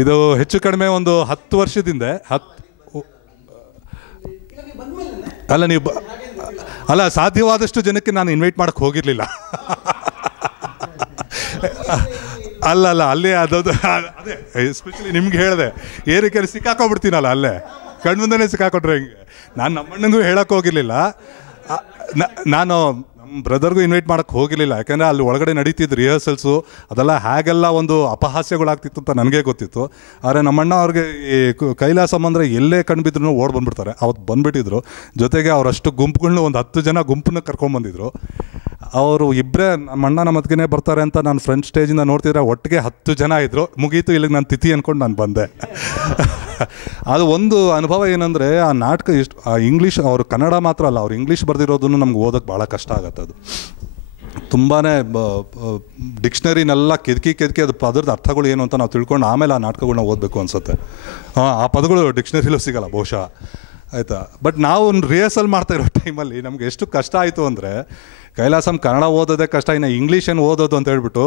ಇದು ಹೆಚ್ಚು ಕಡಿಮೆ ಒಂದು 10 ವರ್ಷದಿಂದ ಅಲ್ಲ ನೀವು ಅಲ್ಲ ಸಾಧ್ಯವಾದಷ್ಟು ಜನಕ್ಕೆ ನಾನು ಇನ್ವೈಟ್ ಮಾಡೋಕ್ಕೆ ಹೋಗಿರಲಿಲ್ಲ. ಅಲ್ಲ ಅಲ್ಲೇ ಅದೇ ಎಸ್ಪೆಷಲಿ ನಿಮ್ಗೆ ಹೇಳಿದೆ ಏನಕ್ಕೆ ಸಿಕ್ಕಾಕೊಂಡ್ಬಿಡ್ತೀನಲ್ಲ ಅಲ್ಲೇ ಕಣ್ಮುಂದನೇ ಸಿಕ್ಕಾಕೊಟ್ರೆ ಹಿಂಗೆ. ನಾನು ನಮ್ಮಣ್ಣಂಗೂ ಹೇಳೋಕ್ಕೆ ಹೋಗಿರಲಿಲ್ಲ, ನಾನು ನಮ್ಮ ಬ್ರದರ್ಗೂ ಇನ್ವೈಟ್ ಮಾಡೋಕ್ಕೆ ಹೋಗಿರಲಿಲ್ಲ. ಯಾಕೆಂದರೆ ಅಲ್ಲಿ ಒಳಗಡೆ ನಡೀತಿದ್ದು ರಿಹರ್ಸಲ್ಸು ಅದೆಲ್ಲ ಹೇಗೆಲ್ಲ ಒಂದು ಅಪಹಾಸ್ಯಗಳಾಗ್ತಿತ್ತು ಅಂತ ನನಗೆ ಗೊತ್ತಿತ್ತು. ಆದರೆ ನಮ್ಮಣ್ಣ ಅವ್ರಿಗೆ ಈ ಕೈಲಾಸಂ ಅಂದರೆ ಎಲ್ಲೇ ಕಣ್ಬಿದ್ರು ಓಡ್ ಬಂದುಬಿಡ್ತಾರೆ. ಅವತ್ತು ಬಂದುಬಿಟ್ಟಿದ್ರು. ಜೊತೆಗೆ ಅವರಷ್ಟು ಗುಂಪುಗಳನ್ನ ಒಂದು 10 ಜನ ಗುಂಪನ್ನ ಕರ್ಕೊಂಡ್ಬಂದಿದ್ರು. ಅವರು ಇಬ್ಬರೇ ನಮ್ಮಣ್ಣ ನಮ್ಮ ಮದ್ಗೆನೇ ಬರ್ತಾರೆ ಅಂತ ನಾನು ಫ್ರಂಟ್ ಸ್ಟೇಜಿಂದ ನೋಡ್ತಿದ್ರೆ ಒಟ್ಟಿಗೆ 10 ಜನ ಇದ್ದರು. ಮುಗೀತು, ಇಲ್ಲಿಗೆ ನಾನು ತಿಥಿ ಅಂದ್ಕೊಂಡು ನಾನು ಬಂದೆ. ಅದು ಒಂದು ಅನುಭವ ಏನಂದರೆ ಆ ನಾಟಕ ಇಷ್ಟು ಇಂಗ್ಲೀಷ್ ಅವರು ಕನ್ನಡ ಮಾತ್ರ ಅಲ್ಲ, ಅವ್ರು ಇಂಗ್ಲೀಷ್ ಬರೆದಿರೋದನ್ನು ನಮ್ಗೆ ಓದೋಕ್ಕೆ ಭಾಳ ಕಷ್ಟ ಆಗುತ್ತೆ. ಅದು ತುಂಬಾ ಡಿಕ್ಷನರಿನೆಲ್ಲ ಕೆದಕಿ ಅದು ಪದರದ ಅರ್ಥಗಳು ಏನು ಅಂತ ನಾವು ತಿಳ್ಕೊಂಡು ಆಮೇಲೆ ಆ ನಾಟಕಗಳನ್ನ ಓದಬೇಕು ಅನಿಸುತ್ತೆ. ಆ ಪದಗಳು ಡಿಕ್ಷನರಿಲೂ ಸಿಗೋಲ್ಲ ಬಹುಶಃ, ಆಯಿತಾ. ಬಟ್ ನಾವು ರಿಹರ್ಸಲ್ ಮಾಡ್ತಾ ಇರೋ ಟೈಮಲ್ಲಿ ನಮ್ಗೆ ಎಷ್ಟು ಕಷ್ಟ ಆಯಿತು ಅಂದರೆ ಕೈಲಾಸಂ ಕನ್ನಡ ಓದೋದೇ ಕಷ್ಟ, ಇನ್ನು ಇಂಗ್ಲೀಷನ್ನು ಓದೋದು ಅಂತ ಹೇಳ್ಬಿಟ್ಟು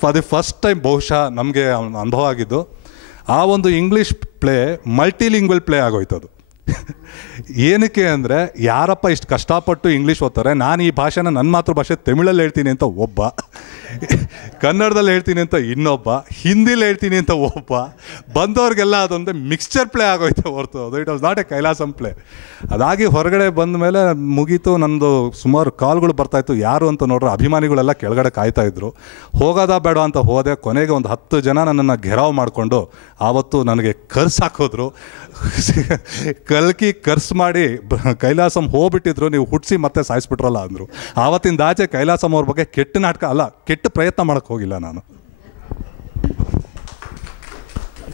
ಫಾರ್ ದಿ ಫಸ್ಟ್ ಟೈಮ್ ಬಹುಶಃ ನಮಗೆ ಅನುಭವ ಆಗಿದ್ದು ಆ ಒಂದು ಇಂಗ್ಲೀಷ್ ಪ್ಲೇ ಮಲ್ಟಿಲಿಂಗ್ವಲ್ ಪ್ಲೇ ಆಗೋಯ್ತು. ಅದು ಏನಕ್ಕೆ ಅಂದರೆ ಯಾರಪ್ಪ ಇಷ್ಟು ಕಷ್ಟಪಟ್ಟು ಇಂಗ್ಲೀಷ್ ಓದ್ತಾರೆ, ನಾನು ಈ ಭಾಷೆನ ನನ್ನ ಮಾತೃಭಾಷೆ ತಮಿಳಲ್ಲಿ ಹೇಳ್ತೀನಿ ಅಂತ ಒಬ್ಬ, ಕನ್ನಡದಲ್ಲಿ ಹೇಳ್ತೀನಿ ಅಂತ ಇನ್ನೊಬ್ಬ, ಹಿಂದಿಲಿ ಹೇಳ್ತೀನಿ ಅಂತ ಒಬ್ಬ, ಬಂದವ್ರಿಗೆಲ್ಲ ಅದೊಂದು ಮಿಕ್ಸ್ಚರ್ ಪ್ಲೇ ಆಗೋಯ್ತು ಹೊರತು ಅದು it was not A Kailasam play. ಅದಾಗಿ ಹೊರಗಡೆ ಬಂದ ಮೇಲೆ ಮುಗೀತು. ನನ್ನದು ಸುಮಾರು ಕಾಲ್ಗಳು ಬರ್ತಾಯಿತ್ತು. ಯಾರು ಅಂತ ನೋಡ್ರೆ ಅಭಿಮಾನಿಗಳೆಲ್ಲ ಕೆಳಗಡೆ ಕಾಯ್ತಾಯಿದ್ರು. ಹೋಗೋದಾ ಬೇಡ ಅಂತ ಹೋದೆ. ಕೊನೆಗೆ ಒಂದು 10 ಜನ ನನ್ನನ್ನು ಘೆರಾವ್ ಮಾಡಿಕೊಂಡು ಆವತ್ತು ನನಗೆ ಕರ್ಸ್ ಹಾಕೋದ್ರು. ಕಲ್ಕಿ ಕರ್ಸ್ ಮಾಡಿ ಕೈಲಾಸಂ ಹೋಗ್ಬಿಟ್ಟಿದ್ರು, ನೀವು ಹುಟ್ಟಿಸಿ ಮತ್ತೆ ಸಾಯಿಸ್ಬಿಟ್ರಲ್ಲ ಅಂದರು. ಆವತ್ತಿಂದ ಆಚೆ ಕೈಲಾಸಂ ಅವ್ರ ಬಗ್ಗೆ ಕೆಟ್ಟ ನಾಟಕ ಅಲ್ಲ, ಕೆಟ್ಟ ಪ್ರಯತ್ನ ಮಾಡೋಕ್ಕೆ ಹೋಗಿಲ್ಲ ನಾನು.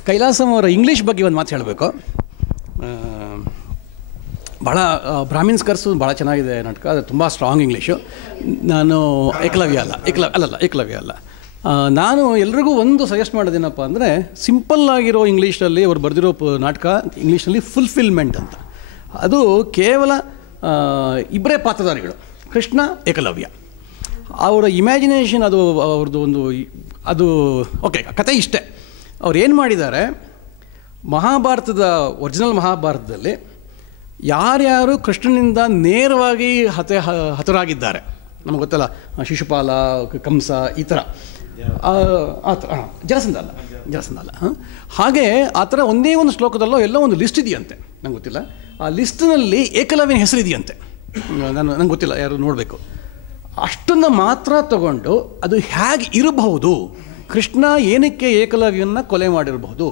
ಕೈಲಾಸಂ ಅವರ ಇಂಗ್ಲೀಷ್ ಬಗ್ಗೆ ಒಂದು ಮಾತು ಹೇಳಬೇಕು. ಭಾಳ ಬ್ರಾಹ್ಮಿನ್ಸ್ ಕರ್ಸು ಭಾಳ ಚೆನ್ನಾಗಿದೆ ನಾಟಕ, ಅದು ತುಂಬ ಸ್ಟ್ರಾಂಗ್ ಇಂಗ್ಲೀಷು. ನಾನು ಏಕಲವ್ಯ ಅಲ್ಲ. ನಾನು ಎಲ್ರಿಗೂ ಒಂದು ಸಜೆಸ್ಟ್ ಮಾಡೋದೇನಪ್ಪ ಅಂದರೆ ಸಿಂಪಲ್ಲಾಗಿರೋ ಇಂಗ್ಲೀಷಲ್ಲಿ ಅವ್ರು ಬರೆದಿರೋ ನಾಟಕ ಇಂಗ್ಲೀಷಲ್ಲಿ ಫುಲ್ಫಿಲ್ಮೆಂಟ್ ಅಂತ. ಅದು ಕೇವಲ ಇಬ್ಬರೇ ಪಾತ್ರಧಾರಿಗಳು, ಕೃಷ್ಣ ಏಕಲವ್ಯ. ಅವರ ಇಮ್ಯಾಜಿನೇಷನ್ ಅದು ಅವ್ರದ್ದು ಒಂದು ಅದು ಓಕೆ. ಕತೆ ಇಷ್ಟೇ. ಅವ್ರು ಏನು ಮಾಡಿದ್ದಾರೆ, ಮಹಾಭಾರತದ ಒರಿಜಿನಲ್ ಮಹಾಭಾರತದಲ್ಲಿ ಯಾರ್ಯಾರು ಕೃಷ್ಣನಿಂದ ನೇರವಾಗಿ ಹತರಾಗಿದ್ದಾರೆ ನಮಗೆ ಗೊತ್ತಲ್ಲ, ಶಿಶುಪಾಲ, ಕಂಸ, ಈ ಥರ ಆ ಥರ ಜಲಸಂಧ ಅಲ್ಲ ಹಾಗೆ ಆ ಥರ ಒಂದೇ ಒಂದು ಶ್ಲೋಕದಲ್ಲೋ ಎಲ್ಲೋ ಒಂದು ಲಿಸ್ಟ್ ಇದೆಯಂತೆ, ನಂಗೆ ಗೊತ್ತಿಲ್ಲ. ಆ ಲಿಸ್ಟ್ನಲ್ಲಿ ಏಕಲವ್ಯನ ಹೆಸರಿದೆಯಂತೆ, ನಂಗೆ ಗೊತ್ತಿಲ್ಲ, ಯಾರು ನೋಡಬೇಕು. ಅಷ್ಟನ್ನು ಮಾತ್ರ ತಗೊಂಡು ಅದು ಹೇಗೆ ಇರಬಹುದು, ಕೃಷ್ಣ ಏನಕ್ಕೆ ಏಕಲವ್ಯನ ಕೊಲೆ ಮಾಡಿರಬಹುದು,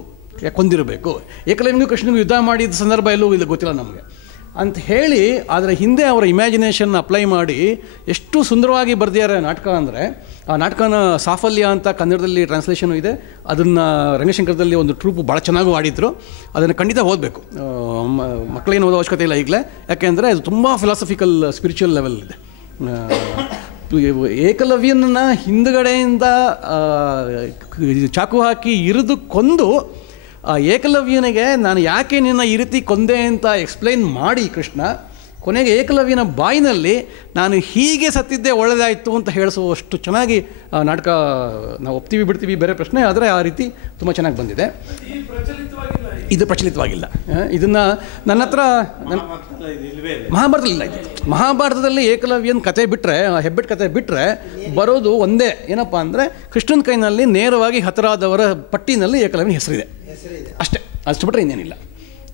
ಕೊಂದಿರಬೇಕು, ಏಕಲವ್ಯನಿಗೂ ಕೃಷ್ಣನಿಗೂ ಯುದ್ಧ ಮಾಡಿದ ಸಂದರ್ಭ ಎಲ್ಲೂ ಇಲ್ಲ ಗೊತ್ತಿಲ್ಲ ನಮಗೆ ಅಂತ ಹೇಳಿ ಅದರ ಹಿಂದೆ ಅವರ ಇಮ್ಯಾಜಿನೇಷನ್ ಅಪ್ಲೈ ಮಾಡಿ ಎಷ್ಟು ಸುಂದರವಾಗಿ ಬರೆದಿದ್ದಾರೆ ನಾಟಕ ಅಂದರೆ. ಆ ನಾಟಕನ ಸಾಫಲ್ಯ ಅಂತ ಕನ್ನಡದಲ್ಲಿ ಟ್ರಾನ್ಸ್ಲೇಷನು ಇದೆ. ಅದನ್ನು ರಂಗಶಂಕರದಲ್ಲಿ ಒಂದು ಟ್ರೂಪು ಭಾಳ ಚೆನ್ನಾಗೂ ಆಡಿದ್ರು. ಅದನ್ನು ಖಂಡಿತ ಓದಬೇಕು. ಮಕ್ಕಳೇನು ಓದೋ ಅವಶ್ಯಕತೆ ಇಲ್ಲ ಈಗಲೇ, ಯಾಕೆಂದರೆ ಅದು ತುಂಬ ಫಿಲಾಸಫಿಕಲ್ ಸ್ಪಿರಿಚುವಲ್ ಲೆವೆಲ್ ಇದೆ. ಏಕಲವ್ಯನ ಹಿಂದುಗಡೆಯಿಂದ ಚಾಕು ಹಾಕಿ ಇರಿದು ಕೊಂದು ಆ ಏಕಲವ್ಯನಿಗೆ ನಾನು ಯಾಕೆ ನಿನ್ನ ಈ ರೀತಿ ಕೊಂದೆ ಅಂತ ಎಕ್ಸ್ಪ್ಲೈನ್ ಮಾಡಿ ಕೃಷ್ಣ ಕೊನೆಗೆ ಏಕಲವ್ಯನ ಬಾಯಿನಲ್ಲಿ ನಾನು ಹೀಗೆ ಸತ್ತಿದ್ದೆ ಒಳ್ಳೆಯದಾಯಿತು ಅಂತ ಹೇಳಿಸುವಷ್ಟು ಚೆನ್ನಾಗಿ ನಾಟಕ ನಾವು ಒಪ್ತೀವಿ ಬಿಡ್ತೀವಿ ಬೇರೆ ಪ್ರಶ್ನೆ, ಆದರೆ ಆ ರೀತಿ ತುಂಬ ಚೆನ್ನಾಗಿ ಬಂದಿದೆ. ಇದು ಪ್ರಚಲಿತವಾಗಿಲ್ಲ. ಇದನ್ನು ನನ್ನ ಹತ್ರ ಮಹಾಭಾರತದಲ್ಲಿ ಇಲ್ಲ. ಇದು ಮಹಾಭಾರತದಲ್ಲಿ ಏಕಲವ್ಯನ ಕತೆ ಬಿಟ್ಟರೆ, ಹೆಬ್ಬೆಟ್ಟು ಕತೆ ಬಿಟ್ಟರೆ ಬರೋದು ಒಂದೇ, ಏನಪ್ಪ ಅಂದರೆ ಕೃಷ್ಣನ ಕೈನಲ್ಲಿ ನೇರವಾಗಿ ಹತರಾದವರ ಪಟ್ಟಿನಲ್ಲಿ ಏಕಲವ್ಯನ ಹೆಸರಿದೆ ಅಷ್ಟೇ. ಅಷ್ಟು ಬಿಟ್ಟರೆ ಇನ್ನೇನಿಲ್ಲ.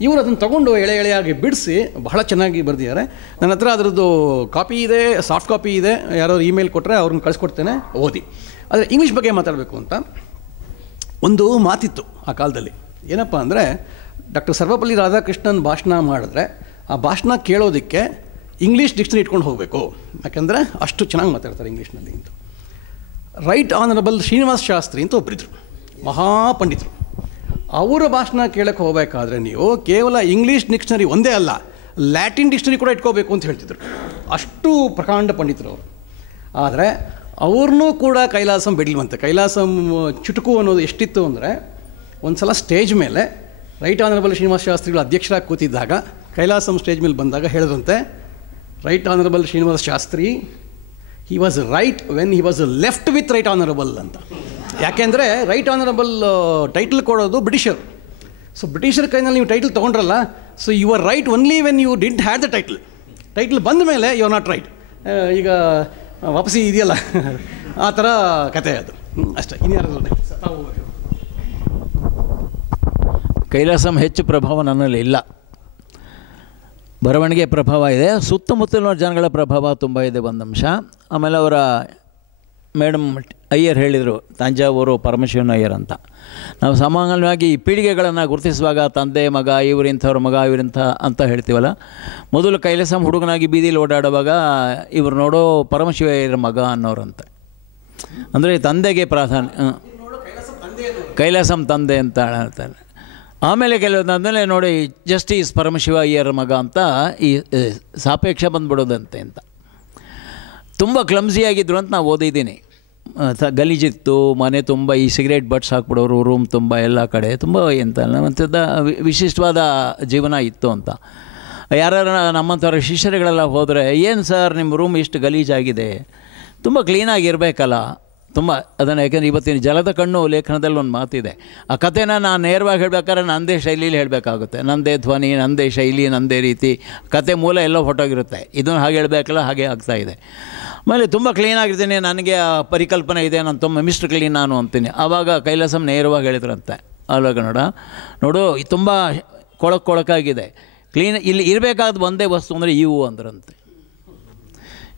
ಇವರು ಅದನ್ನು ತೊಗೊಂಡು ಎಳೆಯಾಗಿ ಬಿಡಿಸಿ ಬಹಳ ಚೆನ್ನಾಗಿ ಬರೆದಿದ್ದಾರೆ. ನನ್ನ ಹತ್ರ ಅದರದ್ದು ಕಾಪಿ ಇದೆ, ಸಾಫ್ಟ್ ಕಾಪಿ ಇದೆ. ಯಾರಾದ್ರು ಇಮೇಲ್ ಕೊಟ್ಟರೆ ಅವ್ರನ್ನ ಕಳಿಸ್ಕೊಡ್ತೇನೆ, ಓದಿ. ಆದರೆ ಇಂಗ್ಲೀಷ್ ಬಗ್ಗೆ ಮಾತಾಡಬೇಕು ಅಂತ ಒಂದು ಮಾತಿತ್ತು ಆ ಕಾಲದಲ್ಲಿ. ಏನಪ್ಪ ಅಂದರೆ ಡಾಕ್ಟರ್ ಸರ್ವಪಲ್ಲಿ ರಾಧಾಕೃಷ್ಣನ್ ಭಾಷಣ ಮಾಡಿದ್ರೆ ಆ ಭಾಷಣ ಕೇಳೋದಕ್ಕೆ ಇಂಗ್ಲೀಷ್ ಡಿಕ್ಷನರಿ ಇಟ್ಕೊಂಡು ಹೋಗಬೇಕು, ಯಾಕೆಂದರೆ ಅಷ್ಟು ಚೆನ್ನಾಗಿ ಮಾತಾಡ್ತಾರೆ ಇಂಗ್ಲೀಷ್ನಲ್ಲಿ ಅಂತ. ರೈಟ್ ಆನರಬಲ್ ಶ್ರೀನಿವಾಸ ಶಾಸ್ತ್ರಿ ಅಂತ ಒಬ್ಬರಿದ್ರು, ಮಹಾಪಂಡಿತರು. ಅವರ ಭಾಷಣ ಕೇಳಕ್ಕೆ ಹೋಗಬೇಕಾದ್ರೆ ನೀವು ಕೇವಲ ಇಂಗ್ಲೀಷ್ ಡಿಕ್ಷನರಿ ಒಂದೇ ಅಲ್ಲ, ಲ್ಯಾಟಿನ್ ಡಿಕ್ಷನರಿ ಕೂಡ ಇಟ್ಕೋಬೇಕು ಅಂತ ಹೇಳ್ತಿದ್ರು. ಅಷ್ಟು ಪ್ರಕಾಂಡ ಪಂಡಿತರು ಅವರು. ಆದರೆ ಅವ್ರನ್ನೂ ಕೂಡ ಕೈಲಾಸಂ ಬಿಡಲಿವಂತೆ. ಕೈಲಾಸಂ ಚುಟುಕು ಅನ್ನೋದು ಎಷ್ಟಿತ್ತು ಅಂದರೆ, ಒಂದು ಸಲ ಸ್ಟೇಜ್ ಮೇಲೆ ರೈಟ್ ಆನರಬಲ್ ಶ್ರೀನಿವಾಸ ಶಾಸ್ತ್ರಿಗಳು ಅಧ್ಯಕ್ಷರಾಗಿ ಕೂತಿದ್ದಾಗ ಕೈಲಾಸಂ ಸ್ಟೇಜ್ ಮೇಲೆ ಬಂದಾಗ ಹೇಳಿದಂತೆ, right honourable Srinivasa Shastri, he was right when he was left with right honourable ಅಂತ. ಯಾಕೆಂದರೆ ರೈಟ್ ಆನರಬಲ್ ಟೈಟಲ್ ಕೊಡೋದು ಬ್ರಿಟಿಷರು. ಸೊ ಬ್ರಿಟಿಷರ ಕೈನಲ್ಲಿ ನೀವು ಟೈಟಲ್ ತೊಗೊಂಡ್ರಲ್ಲ, so you are right only when you didn't had the title ಬಂದ ಮೇಲೆ ಯು ಆರ್ ನಾಟ್ ರೈಟ್. ಈಗ ವಾಪಸಿ ಇದೆಯಲ್ಲ ಆ ಥರ ಕತೆ ಅದು ಅಷ್ಟೇ. ಇನ್ಯಾರು ಕೈಲಾಸಂ ಹೆಚ್ಚು ಪ್ರಭಾವ ನನ್ನಲ್ಲಿ ಇಲ್ಲ. ಬರವಣಿಗೆ ಪ್ರಭಾವ ಇದೆ, ಸುತ್ತಮುತ್ತಲಿನ ಜನಗಳ ಪ್ರಭಾವ ತುಂಬ ಇದೆ ಒಂದು ಅಂಶ. ಆಮೇಲೆ ಅವರ ಮೇಡಮ್ ಅಯ್ಯರ್ ಹೇಳಿದರು, ತಂಜಾವೂರು ಪರಮಶಿವನ ಅಯ್ಯರ್ ಅಂತ. ನಾವು ಸಾಮಾನ್ಯವಾಗಿ ಈ ಪೀಳಿಗೆಗಳನ್ನು ಗುರುತಿಸುವಾಗ ತಂದೆ ಮಗ, ಇವರಿಂಥವ್ರ ಮಗ, ಇವರಿಂಥ ಅಂತ ಹೇಳ್ತೀವಲ್ಲ. ಮೊದಲು ಕೈಲಾಸಂ ಹುಡುಗನಾಗಿ ಬೀದಿಲಿ ಓಡಾಡುವಾಗ ಇವರು ನೋಡೋ ಪರಮಶಿವ ಅಯ್ಯರ ಮಗ ಅನ್ನೋರಂತೆ. ಅಂದರೆ ತಂದೆಗೆ ಪ್ರಾಧಾನ್ಯ, ಕೈಲಾಸಂ ತಂದೆ ಅಂತ ಹೇಳ್ತಾರೆ. ಆಮೇಲೆ ಕೆಲವೊಂದಾದಮೇಲೆ ನೋಡಿ ಜಸ್ಟಿಸ್ ಪರಮಶಿವ ಅಯ್ಯರ ಮಗ ಅಂತ ಈ ಸಾಪೇಕ್ಷ ಬಂದ್ಬಿಡೋದಂತೆ ಅಂತ. ತುಂಬ ಕ್ಲಮ್ಸಿಯಾಗಿದ್ರು ಅಂತ ನಾವು ಓದಿದ್ದೀನಿ. ಗಲೀಜಿತ್ತು ಮನೆ ತುಂಬ, ಈ ಸಿಗರೇಟ್ ಬಟ್ಸ್ ಹಾಕ್ಬಿಡೋರು ರೂಮ್ ತುಂಬ ಎಲ್ಲ ಕಡೆ ತುಂಬ ಎಂತ ಅಂಥದ್ದು ವಿಶಿಷ್ಟವಾದ ಜೀವನ ಇತ್ತು ಅಂತ. ಯಾರು ನಮ್ಮಂಥವ್ರ ಶಿಷ್ಯರುಗಳೆಲ್ಲ ಹೋದರೆ, ಏನು ಸರ್ ನಿಮ್ಮ ರೂಮ್ ಇಷ್ಟು ಗಲೀಜಾಗಿದೆ, ತುಂಬ ಕ್ಲೀನಾಗಿರಬೇಕಲ್ಲ ತುಂಬ ಅದನ್ನು. ಯಾಕೆಂದರೆ ಇವತ್ತಿನ ಜಲದ ಕಣ್ಣು ಲೇಖನದಲ್ಲಿ ಒಂದು ಮಾತಿದೆ. ಆ ಕಥೆನ ನಾನು ನೇರವಾಗಿ ಹೇಳಬೇಕಾದ್ರೆ ನನ್ನದೇ ಶೈಲಿಯಲ್ಲಿ ಹೇಳಬೇಕಾಗುತ್ತೆ. ನನ್ನದೇ ಧ್ವನಿ, ನನ್ನದೇ ಶೈಲಿ, ನನ್ನದೇ ರೀತಿ. ಕತೆ ಮೂಲ ಎಲ್ಲೋ ಹೊಟ್ಟೋಗಿರುತ್ತೆ. ಇದನ್ನು ಹಾಗೆ ಹೇಳಬೇಕಲ್ಲ, ಹಾಗೆ ಆಗ್ತಾಯಿದೆ. ಆಮೇಲೆ ತುಂಬ ಕ್ಲೀನಾಗಿರ್ತೀನಿ, ನನಗೆ ಆ ಪರಿಕಲ್ಪನೆ ಇದೆ, ನಾನು ತುಂಬ ಮಿಸ್ಟರ್ ಕ್ಲೀನ್ ನಾನು ಅಂತೀನಿ. ಆವಾಗ ಕೈಲಾಸಂ ನೇರವಾಗಿ ಹೇಳಿದ್ರಂತೆ, ಅವಾಗ ನೋಡು ತುಂಬ ಕೊಳಕಾಗಿದೆ, ಕ್ಲೀನ್ ಇಲ್ಲಿ ಇರಬೇಕಾದ ಒಂದೇ ವಸ್ತು ಅಂದರೆ ಇವು ಅಂದ್ರಂತೆ.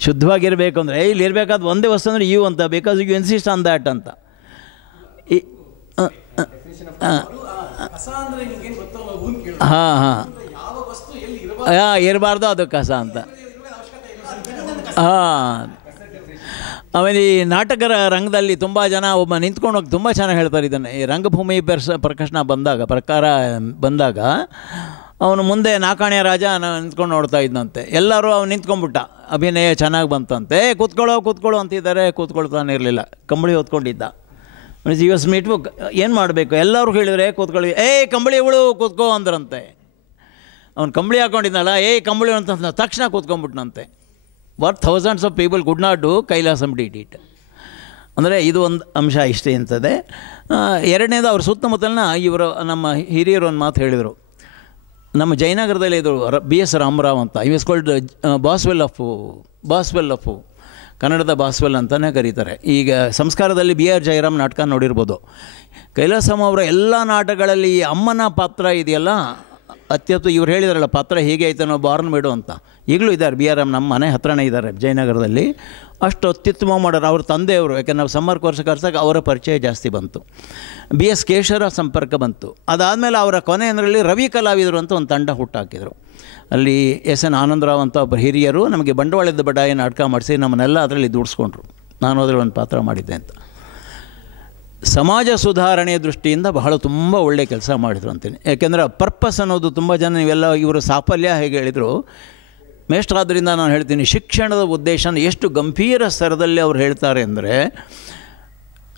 ಶುದ್ಧವಾಗಿರಬೇಕು ಅಂದರೆ ಇಲ್ಲಿ ಇರಬೇಕಾದ ಒಂದೇ ವಸ್ತು ಅಂದರೆ ಇವು ಅಂತ, because you insist on that ಅಂತ. ಹಾಂ ಇರಬಾರ್ದು ಅದು ಕಸ ಅಂತ. ಹಾಂ. ಆಮೇಲೆ ಈ ನಾಟಕರ ರಂಗದಲ್ಲಿ ತುಂಬ ಜನ ಒಬ್ಬ ನಿಂತ್ಕೊಂಡು ಹೋಗಿ ತುಂಬ ಚೆನ್ನಾಗಿ ಹೇಳ್ತಾರೆ ಇದನ್ನು. ಈ ರಂಗಭೂಮಿ ಪ್ರಕಾಶನ ಪ್ರಕಾರ ಬಂದಾಗ ಅವನು ಮುಂದೆ ನಾಕಾಣೆಯ ರಾಜ ನಿಂತ್ಕೊಂಡು ನೋಡ್ತಾ ಇದ್ದಂತೆ. ಎಲ್ಲರೂ ಅವ್ನು ನಿಂತ್ಕೊಂಡ್ಬಿಟ್ಟ, ಅಭಿನಯ ಚೆನ್ನಾಗಿ ಬಂತಂತೆ. ಕೂತ್ಕೊಳ್ಳೋ ಅಂತಿದ್ದಾರೆ, ಕೂತ್ಕೊಳ್ತಾನೆ ಇರಲಿಲ್ಲ, ಕಂಬಳಿ ಹೊತ್ಕೊಂಡಿದ್ದ. ಜೀವಸ್ ಮೀಟ್ಬುಕ್ ಏನು ಮಾಡಬೇಕು, ಎಲ್ಲರೂ ಹೇಳಿದರೆ ಕೂತ್ಕೊಳ್ಳಿ, ಕಂಬಳಿ ಇವಳು ಕೂತ್ಕೋ ಅಂದ್ರಂತೆ. ಅವ್ನು ಕಂಬಳಿ ಹಾಕ್ಕೊಂಡಿದ್ದಲ್ಲ, ಕಂಬಳಿ ಅಂತ ತಕ್ಷಣ ಕೂತ್ಕೊಂಡ್ಬಿಟ್ನಂತೆ. What thousands of people could not do, Kailasam did it. ಅಂದರೆ ಇದು ಒಂದು ಅಂಶ ಇಷ್ಟೇ ಅಂತದೆ. ಎರಡನೇದು ಅವ್ರ ಸುತ್ತಮುತ್ತಲಿನ ಇವರು ನಮ್ಮ ಹಿರಿಯರು ಒಂದು ಮಾತು ಹೇಳಿದರು. ನಮ್ಮ ಜಯನಗರದಲ್ಲಿ ಇದು BS ರಾಮರಾವ್ ಅಂತ, ಈ ವಾಸ್ ಕಾಲ್ಡ್ ಬಾಸ್ವೆಲ್ ಆಫ್ ಕನ್ನಡದ ಬಾಸ್ವೆಲ್ ಅಂತಲೇ ಕರೀತಾರೆ. ಈಗ ಸಂಸ್ಕಾರದಲ್ಲಿ BR ಜಯರಾಮ್ ನಾಟಕ ನೋಡಿರ್ಬೋದು. ಕೈಲಾಸಂ ಅವರ ಎಲ್ಲ ನಾಟಕಗಳಲ್ಲಿ ಅಮ್ಮನ ಪಾತ್ರ ಇದೆಯಲ್ಲ ಅತ್ಯಂತ, ಇವ್ರು ಹೇಳಿದಾರಲ್ಲ ಪಾತ್ರ ಹೀಗೆ ಐತೆ ನಾವು ಬಾರ್ನ್ ಬಿಡು ಅಂತ. ಈಗಲೂ ಇದ್ದಾರೆ BR ನಮ್ಮ ಮನೆ ಹತ್ರನೇ ಇದ್ದಾರೆ ಜಯನಗರದಲ್ಲಿ. ಅಷ್ಟು ಅತ್ಯುತ್ತಮ ಮಾಡೋರು. ಅವ್ರ ತಂದೆಯವರು, ಯಾಕೆಂದ್ರೆ ನಾವು ಸಮ್ಮರ್ ಕೋರ್ಸ್ ಕರ್ಸಾಗ ಅವರ ಪರಿಚಯ ಜಾಸ್ತಿ ಬಂತು. BS ಕೇಶರ ಸಂಪರ್ಕ ಬಂತು. ಅದಾದಮೇಲೆ ಅವರ ಕೊನೆಯಲ್ಲಿ ರವಿ ಕಲಾವಿದರು ಅಂತ ಒಂದು ತಂಡ ಹುಟ್ಟಾಕಿದರು. ಅಲ್ಲಿ SN ಆನಂದರಾವ್ ಅಂತ ಒಬ್ಬರು ಹಿರಿಯರು ನಮಗೆ ಬಂಡವಾಳದ ಬಡಾಯಿ ನಾಟಕ ಮಾಡಿಸಿ ನಮ್ಮನ್ನೆಲ್ಲ ಅದರಲ್ಲಿ ದುಡಿಸ್ಕೊಂಡ್ರು. ನಾನು ಅದರಲ್ಲಿ ಒಂದು ಪಾತ್ರ ಮಾಡಿದ್ದೆ ಅಂತ. ಸಮಾಜ ಸುಧಾರಣೆಯ ದೃಷ್ಟಿಯಿಂದ ಬಹಳ ತುಂಬ ಒಳ್ಳೆಯ ಕೆಲಸ ಮಾಡಿದ್ರು ಅಂತೀನಿ. ಯಾಕೆಂದರೆ ಪರ್ಪಸ್ ಅನ್ನೋದು ತುಂಬ ಜನ ನೀವೆಲ್ಲ ಇವರು ಸಾಫಲ್ಯ ಹೇಗೆ ಹೇಳಿದರು ಮೇಷ್ಟ್ರಾದ್ದರಿಂದ ನಾನು ಹೇಳ್ತೀನಿ, ಶಿಕ್ಷಣದ ಉದ್ದೇಶನ ಎಷ್ಟು ಗಂಭೀರ ಸ್ತರದಲ್ಲಿ ಅವ್ರು ಹೇಳ್ತಾರೆ ಅಂದರೆ,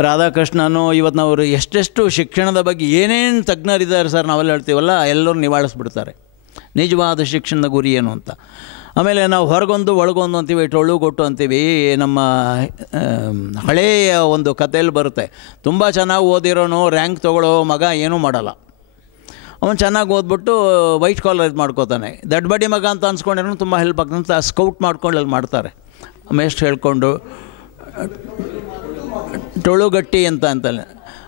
ರಾಧಾಕೃಷ್ಣನು ಇವತ್ತು ಎಷ್ಟೆಷ್ಟು ಶಿಕ್ಷಣದ ಬಗ್ಗೆ ಏನೇನು ತಜ್ಞರಿದ್ದಾರೆ ಸರ್ ನಾವೆಲ್ಲ ಹೇಳ್ತೀವಲ್ಲ, ಎಲ್ಲರೂ ನಿವಾಳಿಸ್ಬಿಡ್ತಾರೆ ನಿಜವಾದ ಶಿಕ್ಷಣದ ಗುರಿ ಏನು ಅಂತ. ಆಮೇಲೆ ನಾವು ಹೊರಗೊಂದು ಒಳಗೊಂದು ಅಂತೀವಿ, ಟೊಳ್ಳು ಕೊಟ್ಟು ಅಂತೀವಿ. ನಮ್ಮ ಹಳೆಯ ಒಂದು ಕಥೆಯಲ್ಲಿ ಬರುತ್ತೆ, ತುಂಬ ಚೆನ್ನಾಗಿ ಓದಿರೋನು ರ್ಯಾಂಕ್ ತೊಗೊಳ್ಳೋ ಮಗ ಏನೂ ಮಾಡಲ್ಲ. ಅವನು ಚೆನ್ನಾಗಿ ಓದ್ಬಿಟ್ಟು ವೈಟ್ ಕಾಲರ್ ಇದು ಮಾಡ್ಕೋತಾನೆ. ದಡ್ಬಡಿ ಮಗ ಅಂತ ಅನ್ಸ್ಕೊಂಡಿರೋ ತುಂಬ ಹೆಲ್ಪ್ ಆಗ್ತಂತ ಸ್ಕೌಟ್ ಮಾಡ್ಕೊಂಡು ಅಲ್ಲಿ ಮಾಡ್ತಾರೆ. ಮೇಷ್ಟ್ರು ಹೇಳ್ಕೊಂಡು ಟೊಳುಗಟ್ಟಿ ಅಂತಲೇ.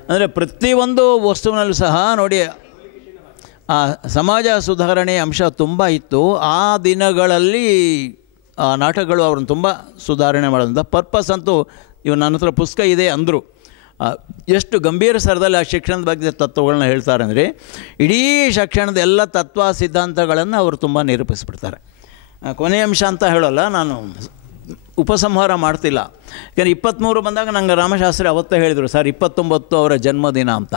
ಅಂದರೆ ಪ್ರತಿಯೊಂದು ವಸ್ತುವಿನಲ್ಲೂ ಸಹ ನೋಡಿ ಆ ಸಮಾಜ ಸುಧಾರಣೆ ಅಂಶ ತುಂಬ ಇತ್ತು. ಆ ದಿನಗಳಲ್ಲಿ ಆ ನಾಟಕಗಳು ಅವ್ರನ್ನ ತುಂಬ ಸುಧಾರಣೆ ಮಾಡೋದ್ರಿಂದ ಪರ್ಪಸ್ ಅಂತೂ ಇವು ನನ್ನ ಹತ್ರ ಪುಸ್ತಕ ಇದೆ ಅಂದರು. ಎಷ್ಟು ಗಂಭೀರ ಸ್ತರದಲ್ಲಿ ಆ ಶಿಕ್ಷಣದ ಬಗ್ಗೆ ತತ್ವಗಳನ್ನ ಹೇಳ್ತಾರೆ ಅಂದರೆ, ಇಡೀ ಶಿಕ್ಷಣದ ಎಲ್ಲ ತತ್ವ ಸಿದ್ಧಾಂತಗಳನ್ನು ಅವರು ತುಂಬ ನಿರೂಪಿಸ್ಬಿಡ್ತಾರೆ. ಕೊನೆಯ ಅಂಶ ಅಂತ ಹೇಳೋಲ್ಲ, ನಾನು ಉಪಸಂಹಾರ ಮಾಡ್ತಿಲ್ಲ. ಯಾಕಂದರೆ 23 ಬಂದಾಗ ನಂಗೆ ರಾಮಶಾಸ್ತ್ರಿ ಅವತ್ತೇ ಹೇಳಿದರು, ಸರ್ 29 ಅವರ ಜನ್ಮದಿನ ಅಂತ.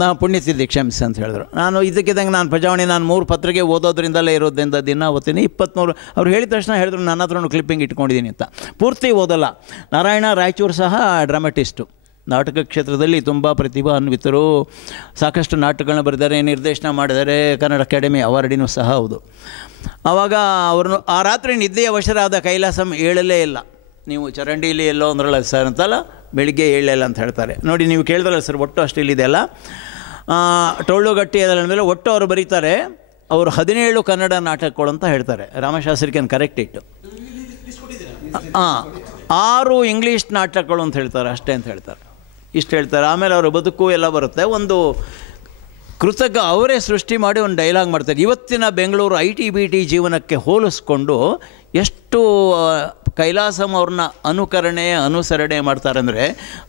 ನಾನು ಪುಣ್ಯತಿಥಿ ಕ್ಷಮಿಸಿ ಅಂತ ಹೇಳಿದ್ರು. ನಾನು ಇದಕ್ಕಿದ್ದಂಗೆ ನಾನು ಪ್ರಜಾವಾಣಿ 3 ಪತ್ರಿಕೆ ಓದೋದ್ರಿಂದಲೇ ಇರೋದ್ರಿಂದ ದಿನ ಓದ್ತೀನಿ. 23 ಅವ್ರು ಹೇಳಿದ ತಕ್ಷಣ ಹೇಳಿದ್ರು, ನನ್ನ ಹತ್ರ ಕ್ಲಿಪ್ಪಿಂಗ್ ಇಟ್ಕೊಂಡಿದ್ದೀನಿ ಅಂತ. ಪೂರ್ತಿ ಓದಲ್ಲ. ನಾರಾಯಣ ರಾಯಚೂರು ಸಹ ಡ್ರಾಮಟಿಸ್ಟು, ನಾಟಕ ಕ್ಷೇತ್ರದಲ್ಲಿ ತುಂಬ ಪ್ರತಿಭಾನ್ವಿತರು, ಸಾಕಷ್ಟು ನಾಟಕಗಳನ್ನ ಬರೆದಿದ್ದಾರೆ, ನಿರ್ದೇಶನ ಮಾಡಿದ್ದಾರೆ, ಕನ್ನಡ ಅಕಾಡೆಮಿ ಅವಾರ್ಡಿನೂ ಸಹ ಹೌದು. ಆವಾಗ ಅವ್ರನ್ನು ಆ ರಾತ್ರಿ ನಿದ್ದೆಯ ವಶರಾದ ಕೈಲಾಸಂ ಏಳಲೇ ಇಲ್ಲ. ನೀವು ಚರಂಡಿಲಿ ಎಲ್ಲೋ ಅಂದ್ರಲ್ಲ ಸರ್ ಅಂತಲ್ಲ, ಬೆಳಿಗ್ಗೆ ಏಳಲಿಲ್ಲ ಅಂತ ಹೇಳ್ತಾರೆ ನೋಡಿ. ನೀವು ಕೇಳಿದ್ರಲ್ಲ ಸರ್, ಒಟ್ಟು ಅಷ್ಟು ಇಲ್ಲಿದೆಯಲ್ಲ ಟೊಳ್ಳುಗಟ್ಟಿ ಅದರ ಮೇಲೆ ಒಟ್ಟು ಅವರು ಬರೀತಾರೆ, ಅವರು 17 ಕನ್ನಡ ನಾಟಕಗಳು ಅಂತ ಹೇಳ್ತಾರೆ. ರಾಮಶಾಸ್ತ್ರಿಕೇನು ಕರೆಕ್ಟ್ ಇಟ್ಟು 6 ಇಂಗ್ಲೀಷ್ ನಾಟಕಗಳು ಅಂತ ಹೇಳ್ತಾರೆ, ಅಷ್ಟೇ ಅಂತ ಹೇಳ್ತಾರೆ, ಇಷ್ಟು ಹೇಳ್ತಾರೆ. ಆಮೇಲೆ ಅವರ ಬದುಕು ಎಲ್ಲ ಬರುತ್ತೆ. ಒಂದು ಕೃತಕ ಅವರೇ ಸೃಷ್ಟಿ ಮಾಡಿ ಒಂದು ಡೈಲಾಗ್ ಮಾಡ್ತಾರೆ. ಇವತ್ತಿನ ಬೆಂಗಳೂರು IT-BT ಜೀವನಕ್ಕೆ ಹೋಲಿಸ್ಕೊಂಡು ಎಷ್ಟು ಕೈಲಾಸಂ ಅವ್ರನ್ನ ಅನುಸರಣೆ ಮಾಡ್ತಾರೆ ಅಂದರೆ,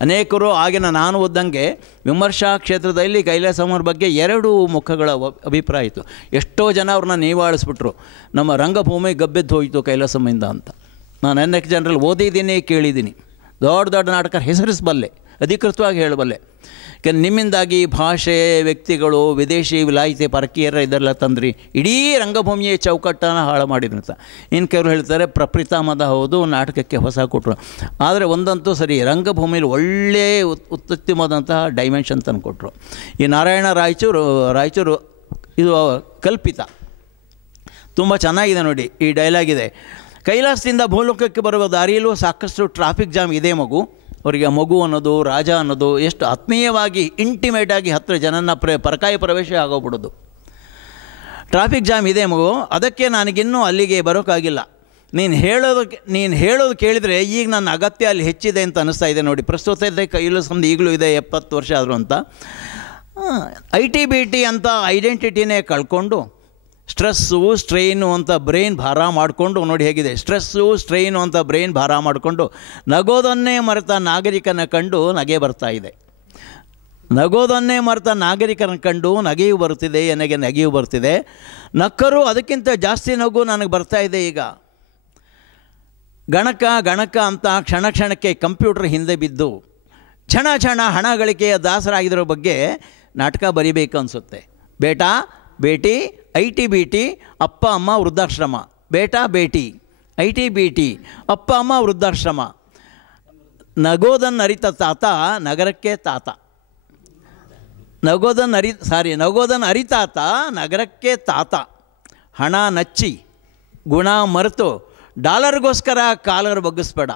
ಅನೇಕರು ಆಗಿನ ನಾನು ಓದ್ದಂಗೆ ವಿಮರ್ಶಾ ಕ್ಷೇತ್ರದಲ್ಲಿ ಕೈಲಾಸಂ ಅವ್ರ ಬಗ್ಗೆ 2 ಮುಖಗಳ ಅಭಿಪ್ರಾಯ ಇತ್ತು. ಎಷ್ಟೋ ಜನ ಅವ್ರನ್ನ ನೀವಾಳಿಸ್ಬಿಟ್ರು, ನಮ್ಮ ರಂಗಭೂಮಿ ಗಬ್ಬೆದ್ದು ಹೋಯಿತು ಕೈಲಾಸಂಯಿಂದ ಅಂತ. ನಾನು ಅನೇಕ ಜನರಲ್ಲಿ ಓದಿದ್ದೀನಿ, ಕೇಳಿದ್ದೀನಿ. ದೊಡ್ಡ ದೊಡ್ಡ ನಾಟಕ ಹೆಸರಿಸಬಲ್ಲೆ, ಅಧಿಕೃತವಾಗಿ ಹೇಳಬಲ್ಲೆ. ಯಾಕೆಂದ್ರೆ ನಿಮ್ಮಿಂದಾಗಿ ಭಾಷೆ, ವ್ಯಕ್ತಿಗಳು, ವಿದೇಶಿ ವಿಲಾಯಿತಿ ಪರಕೀಯರ ಇದೆಲ್ಲ ತಂದ್ರಿ, ಇಡೀ ರಂಗಭೂಮಿಯ ಚೌಕಟ್ಟನ್ನು ಹಾಳು ಮಾಡಿದ್ರು ಅಂತ. ಇನ್ನು ಕೆಲವರು ಹೇಳ್ತಾರೆ ಪ್ರಪ್ರಥಮದ ಹೌದು, ನಾಟಕಕ್ಕೆ ಹೊಸ ಕೊಟ್ಟರು. ಆದರೆ ಒಂದಂತೂ ಸರಿ, ರಂಗಭೂಮಿಯಲ್ಲಿ ಒಳ್ಳೆಯ ಅತ್ಯುತ್ತಮವಾದಂತಹ ಡೈಮೆನ್ಷನ್ ತಂದು ಕೊಟ್ಟರು. ಈ ನಾರಾಯಣ ರಾಯಚೂರು ಇದು ಕಲ್ಪಿತ, ತುಂಬ ಚೆನ್ನಾಗಿದೆ ನೋಡಿ. ಈ ಡೈಲಾಗ್ ಇದೆ, ಕೈಲಾಸದಿಂದ ಭೂಲೋಕಕ್ಕೆ ಬರುವ ದಾರಿಯಲ್ಲೂ ಸಾಕಷ್ಟು ಟ್ರಾಫಿಕ್ ಜಾಮ್ ಇದೆ ಮಗು. ಅವರಿಗೆ ಮಗು ಅನ್ನೋದು, ರಾಜ ಅನ್ನೋದು ಎಷ್ಟು ಆತ್ಮೀಯವಾಗಿ ಇಂಟಿಮೇಟಾಗಿ ಹತ್ತಿರ ಜನನ ಪರಕಾಯ ಪ್ರವೇಶ ಆಗೋಗ್ಬಿಡೋದು. ಟ್ರಾಫಿಕ್ ಜಾಮ್ ಇದೆ ಮಗು, ಅದಕ್ಕೆ ನನಗಿನ್ನೂ ಅಲ್ಲಿಗೆ ಬರೋಕ್ಕಾಗಿಲ್ಲ. ನೀನು ಹೇಳೋದು ಕೇಳಿದರೆ ಈಗ ನನ್ನ ಅಗತ್ಯ ಅಲ್ಲಿ ಹೆಚ್ಚಿದೆ ಅಂತ ಅನ್ನಿಸ್ತಾ ಇದೆ ನೋಡಿ. ಪ್ರಸ್ತುತ ಇದೆ ಕೈಲಾಸಂದು ಈಗಲೂ ಇದೆ, 70 ವರ್ಷ ಆದರೂ ಅಂತ. IT-BT ಅಂತ ಐಡೆಂಟಿಟಿನೇ ಕಳ್ಕೊಂಡು ಸ್ಟ್ರೆಸ್ಸು ಸ್ಟ್ರೈನು ಅಂತ ಬ್ರೈನ್ ಭಾರ ಮಾಡಿಕೊಂಡು ನೋಡಿ ಹೇಗಿದೆ. ಸ್ಟ್ರೆಸ್ಸು ಸ್ಟ್ರೈನು ಅಂತ ಬ್ರೈನ್ ಭಾರ ಮಾಡಿಕೊಂಡು ನಗೋದನ್ನೇ ಮರೆತ ನಾಗರಿಕನ ಕಂಡು ನಗೆ ಬರ್ತಾ ಇದೆ. ನಗೋದನ್ನೇ ಮರೆತ ನಾಗರಿಕನ ಕಂಡು ನಗೆಯೂ ಬರ್ತಿದೆ, ನನಗೆ ನಗೆಯೂ ಬರ್ತಿದೆ. ನಕ್ಕರೂ ಅದಕ್ಕಿಂತ ಜಾಸ್ತಿ ನಗು ನನಗೆ ಬರ್ತಾ ಇದೆ ಈಗ. ಗಣಕ ಅಂತ ಕ್ಷಣಕ್ಕೆ ಕಂಪ್ಯೂಟರ್ ಹಿಂದೆ ಬಿದ್ದು ಕ್ಷಣ ಹಣ ಗಳಿಕೆಯ ದಾಸರಾಗಿರೋ ಬಗ್ಗೆ ನಾಟಕ ಬರಿಬೇಕು ಅನಿಸುತ್ತೆ. ಬೇಟಾ ಬೇಟಿ IT-BT ಅಪ್ಪ ಅಮ್ಮ ವೃದ್ಧಾಶ್ರಮ, ಬೇಟಾ ಬೇಟಿ IT-BT ಅಪ್ಪ ಅಮ್ಮ ವೃದ್ಧಾಶ್ರಮ. ನಗೋದನ್ನು ಅರಿತ ತಾತ ನಗರಕ್ಕೆ ತಾತ, ನಗೋದನ್ನು ಅರಿತಾತ ನಗರಕ್ಕೆ ತಾತ. ಹಣ ನಚ್ಚಿ ಗುಣ ಮರೆತು ಡಾಲರ್ಗೋಸ್ಕರ ಕಾಲರ್ ಬಗ್ಗಿಸ್ಬೇಡ.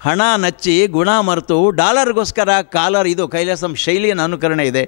ಹಣ ನಚ್ಚಿ ಗುಣ ಮರೆತು ಡಾಲರ್ಗೋಸ್ಕರ ಕಾಲರ್, ಇದು ಕೈಲಾಸಂ ಶೈಲಿಯ ಅನುಕರಣೆ ಇದೆ.